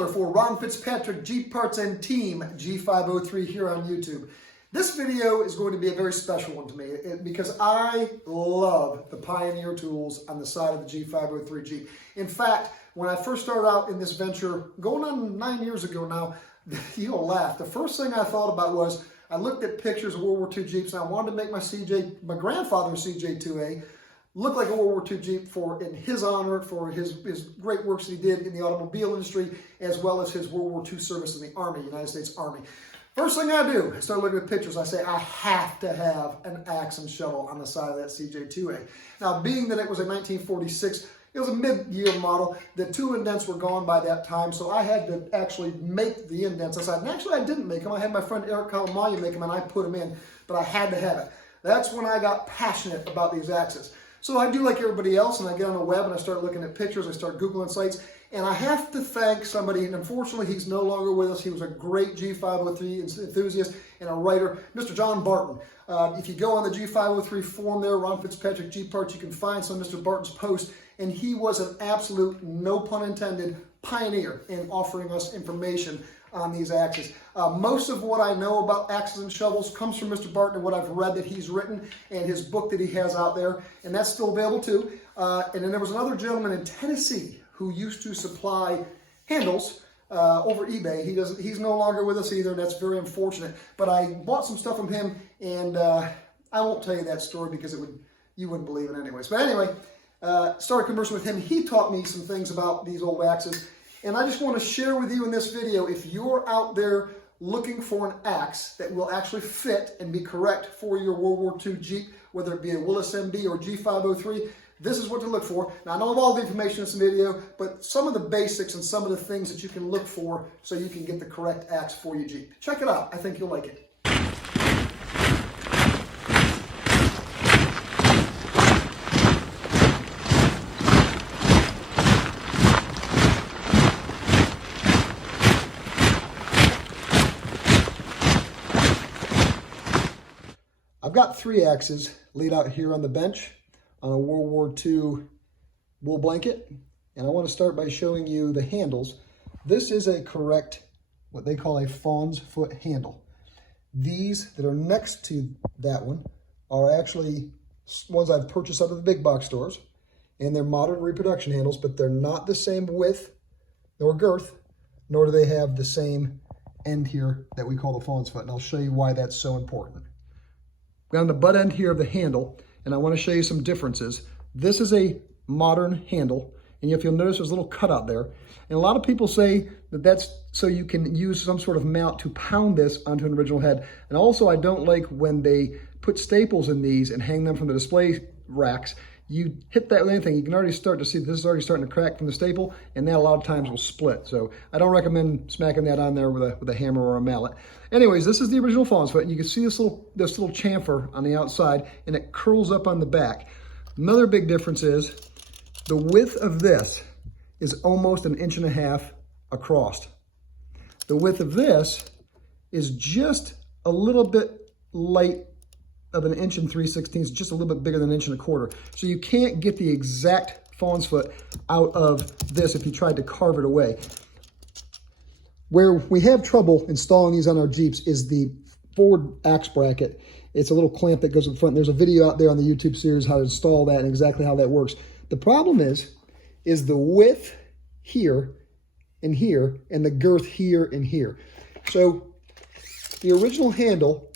handler for Ron Fitzpatrick, Jeep Parts, and Team G503 here on YouTube. This video is going to be a very special one to me because I love the Pioneer tools on the side of the G503 Jeep. In fact, when I first started out in this venture, going on 9 years ago now, you'll laugh. The first thing I thought about was I looked at pictures of World War II Jeeps and I wanted to make my grandfather's CJ2A look like a World War II Jeep in his honor, for his great works that he did in the automobile industry, as well as his World War II service in the Army, United States Army. First thing I do, I start looking at pictures, I say, I have to have an axe and shovel on the side of that CJ2A. Now, being that it was a 1946, it was a mid-year model, the two indents were gone by that time, so I had to actually make the indents. And actually, I didn't make them. I had my friend Eric Kalamaya make them, and I put them in, but I had to have it. That's when I got passionate about these axes. So I do like everybody else, and I get on the web and I start looking at pictures, I start Googling sites, and I have to thank somebody, and unfortunately he's no longer with us. He was a great G503 enthusiast and a writer, Mr. John Barton. If you go on the G503 forum there, Ron Fitzpatrick Jeep Parts, you can find some of Mr. Barton's posts, and he was an absolute, no pun intended, pioneer in offering us information on these axes. Most of what I know about axes and shovels comes from Mr. Barton and what I've read that he's written and his book that he has out there, and that's still available too. And then there was another gentleman in Tennessee who used to supply handles over eBay. He's no longer with us either, and that's very unfortunate. But I bought some stuff from him, and I won't tell you that story because you wouldn't believe it anyways. But anyway, started conversing with him. He taught me some things about these old axes. And I just want to share with you in this video, if you're out there looking for an axe that will actually fit and be correct for your World War II Jeep, whether it be a Willys MB or G503, this is what to look for. Now, I don't have all the information in this video, but some of the basics and some of the things that you can look for so you can get the correct axe for your Jeep. Check it out. I think you'll like it. I've got 3 axes laid out here on the bench on a World War II wool blanket, and I want to start by showing you the handles. This is a correct, what they call a fawn's foot handle. These that are next to that one are actually ones I've purchased out of the big box stores, and they're modern reproduction handles, but they're not the same width nor girth, nor do they have the same end here that we call the fawn's foot, and I'll show you why that's so important. We're on the butt end here of the handle, and I want to show you some differences. This is a modern handle, and if you'll notice, there's a little cutout there. And a lot of people say that that's so you can use some sort of mount to pound this onto an original head. And also, I don't like when they put staples in these and hang them from the display racks. You hit that with anything, you can already start to see this is already starting to crack from the staple, and that a lot of times will split. So I don't recommend smacking that on there with a hammer or a mallet. Anyways, this is the original fawn's foot, and you can see this little chamfer on the outside, and it curls up on the back. Another big difference is the width of this is almost 1.5 inches across. The width of this is just a little bit light of 1 3/16 inches, just a little bit bigger than 1.25 inches. So you can't get the exact fawn's foot out of this if you tried to carve it away. Where we have trouble installing these on our Jeeps is the forward axe bracket. It's a little clamp that goes in front. There's a video out there on the YouTube series how to install that and exactly how that works. The problem is the width here and here and the girth here and here. So the original handle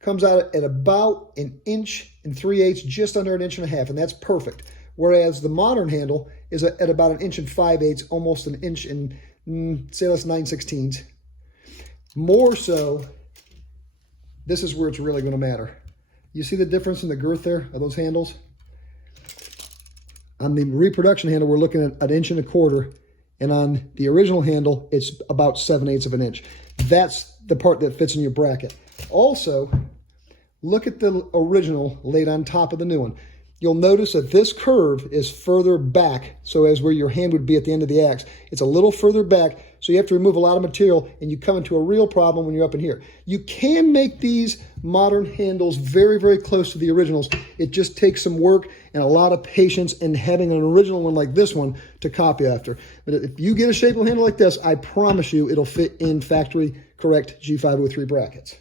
comes out at about 1 3/8 inches, just under 1.5 inches, and that's perfect. Whereas the modern handle is at about 1 5/8 inches, almost 1 inch and say that's 9/16. More so, this is where it's really going to matter. You see the difference in the girth there of those handles? On the reproduction handle, we're looking at 1.25 inches, and on the original handle, it's about 7/8 of an inch. That's the part that fits in your bracket. Also, look at the original laid on top of the new one. you'll notice that this curve is further back. So as where your hand would be at the end of the axe, it's a little further back. So you have to remove a lot of material, and you come into a real problem when you're up in here. You can make these modern handles very, very close to the originals. It just takes some work and a lot of patience and having an original one like this one to copy after. But if you get a shapeable handle like this, I promise you it'll fit in factory correct G503 brackets.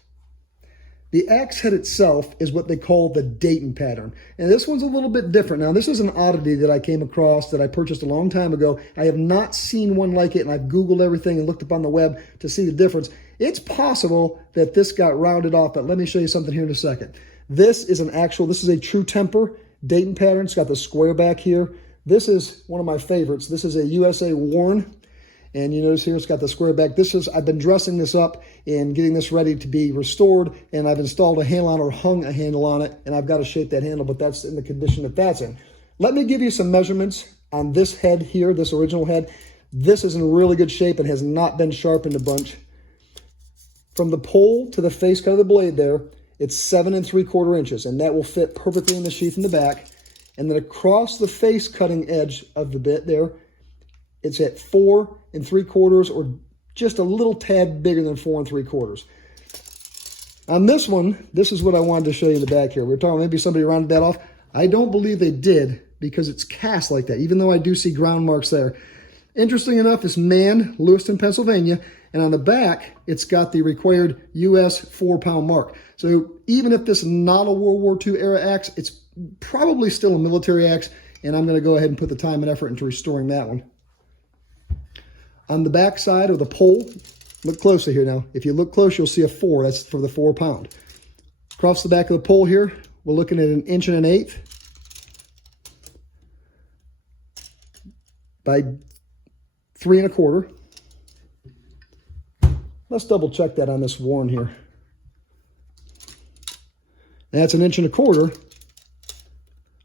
The axe head itself is what they call the Dayton pattern. And this one's a little bit different. Now, this is an oddity that I came across that I purchased a long time ago. I have not seen one like it, and I've Googled everything and looked up on the web to see the difference. It's possible that this got rounded off, but let me show you something here in a second. This is a true temper Dayton pattern. It's got the square back here. This is one of my favorites. This is a USA worn. And you notice here it's got the square back. I've been dressing this up and getting this ready to be restored, and I've installed a handle on or hung a handle on it, and I've got to shape that handle, but that's in the condition that that's in. Let me give you some measurements on this head here, this original head. This is in really good shape and has not been sharpened a bunch. From the pole to the face cut of the blade there, it's 7 3/4 inches, and that will fit perfectly in the sheath in the back. And then across the face cutting edge of the bit there, it's at 4 3/4 or just a little tad bigger than 4 3/4. On this one, this is what I wanted to show you in the back here. We were talking maybe somebody rounded that off. I don't believe they did because it's cast like that, even though I do see ground marks there. Interesting enough, it's manned, Lewiston, Pennsylvania, and on the back, it's got the required US 4-pound mark. So even if this is not a World War II era axe, it's probably still a military axe, and I'm going to go ahead and put the time and effort into restoring that one. On the back side of the pole, look closely here now. If you look close, you'll see a 4. That's for the 4-pound. Across the back of the pole here, we're looking at 1 1/8 by 3 1/4. Let's double check that on this worn here. That's 1 1/4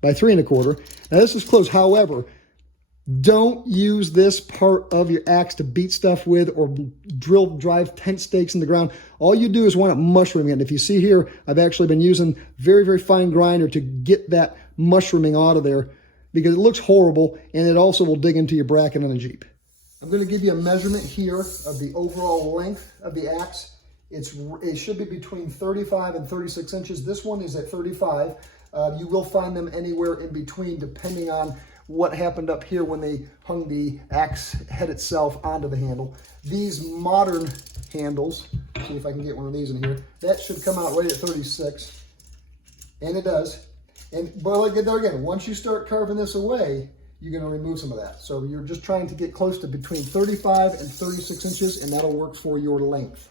by 3 1/4. Now this is close. However, don't use this part of your axe to beat stuff with or drive tent stakes in the ground. All you do is wind up mushrooming it. And if you see here, I've actually been using very, very fine grinder to get that mushrooming out of there because it looks horrible, and it also will dig into your bracket on a Jeep. I'm going to give you a measurement here of the overall length of the axe. It should be between 35 and 36 inches. This one is at 35. You will find them anywhere in between depending on what happened up here when they hung the axe head itself onto the handle. These modern handles, see if I can get one of these in here, that should come out right at 36, and it does. But like there again, once you start carving this away, you're going to remove some of that. So you're just trying to get close to between 35 and 36 inches, and that'll work for your length.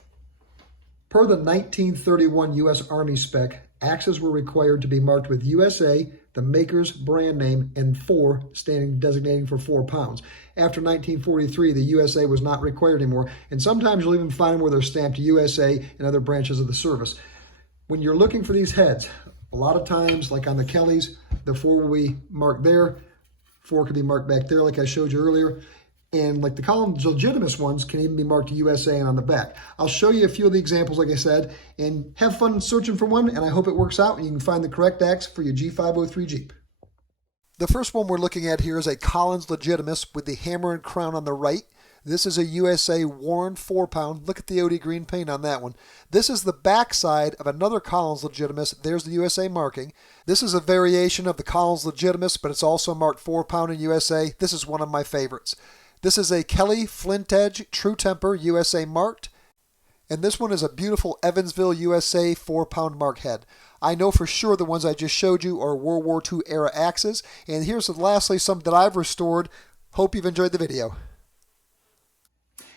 Per the 1931 U.S. Army spec, axes were required to be marked with USA, the maker's brand name, and 4 designating for 4 pounds. After 1943, the USA was not required anymore, and sometimes you'll even find them where they're stamped USA and other branches of the service. When you're looking for these heads, a lot of times, like on the Kellys, the 4 will be marked there, 4 can be marked back there like I showed you earlier. And like the Collins Legitimus ones can even be marked USA and on the back. I'll show you a few of the examples, like I said, and have fun searching for one, and I hope it works out and you can find the correct axe for your G503 Jeep. The first one we're looking at here is a Collins Legitimus with the hammer and crown on the right. This is a USA worn 4-pound. Look at the OD green paint on that one. This is the back side of another Collins Legitimus. There's the USA marking. This is a variation of the Collins Legitimus, but it's also marked 4-pound in USA. This is one of my favorites. This is a Kelly Flint Edge True Temper USA marked, and this one is a beautiful Evansville USA 4-pound mark head. I know for sure the ones I just showed you are World War II era axes, and here's lastly some that I've restored. Hope you've enjoyed the video.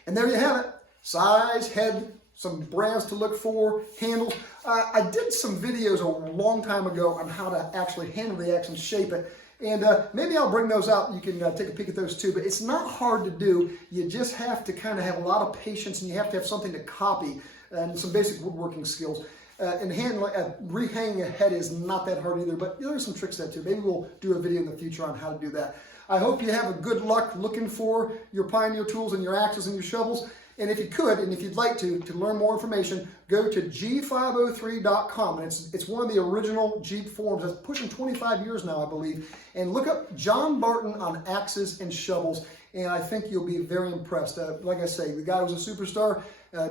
And there you have it. Size, head, some brands to look for, handles. I did some videos a long time ago on how to actually handle the axe and shape it. And maybe I'll bring those out. You can take a peek at those too. But it's not hard to do. You just have to kind of have a lot of patience, and you have to have something to copy and some basic woodworking skills. And rehanging a head is not that hard either, but there's some tricks to that too. Maybe we'll do a video in the future on how to do that. I hope you have a good luck looking for your Pioneer tools and your axes and your shovels. And if you could, and if you'd like to learn more information, go to G503.com. And it's one of the original Jeep forums. That's pushing 25 years now, I believe. And look up John Barton on axes and shovels. And I think you'll be very impressed. Like I say, the guy was a superstar.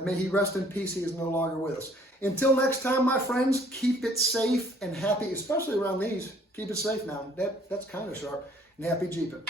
May he rest in peace. He is no longer with us. Until next time, my friends, keep it safe and happy, especially around these. Keep it safe now. That's kind of sharp. And happy Jeeping.